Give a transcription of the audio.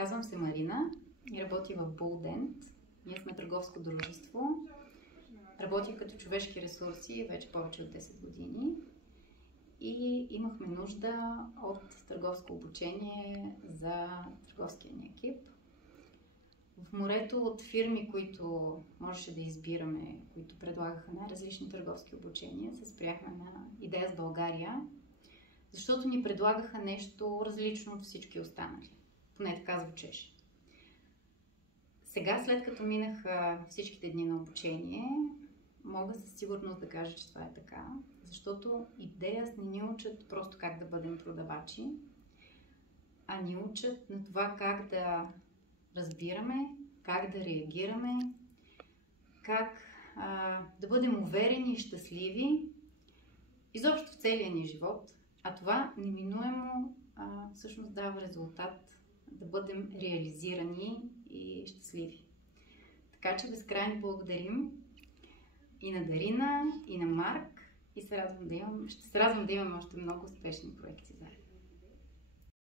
Казвам се Марина и работя в Булдент. Ние сме търговско дружество. Работя като човешки ресурси вече повече от 10 години и имахме нужда от търговско обучение за търговския ни екип. В морето от фирми, които можеше да избираме, които предлагаха най-различни търговски обучения, се спряхме на Идея с България, защото ни предлагаха нещо различно от всички останали. Поне така звучеше. Сега, след като минаха всичките дни на обучение, мога със сигурност да кажа, че това е така, защото Идея не ни учат просто как да бъдем продавачи, а ни учат на това как да разбираме, как да реагираме, как да бъдем уверени и щастливи изобщо в целия ни живот, а това неминуемо всъщност дава резултат да бъдем реализирани и щастливи. Така че безкрайно благодарим и на Дарина, и на Марк и ще се радвам да имаме още много успешни проекти заедно.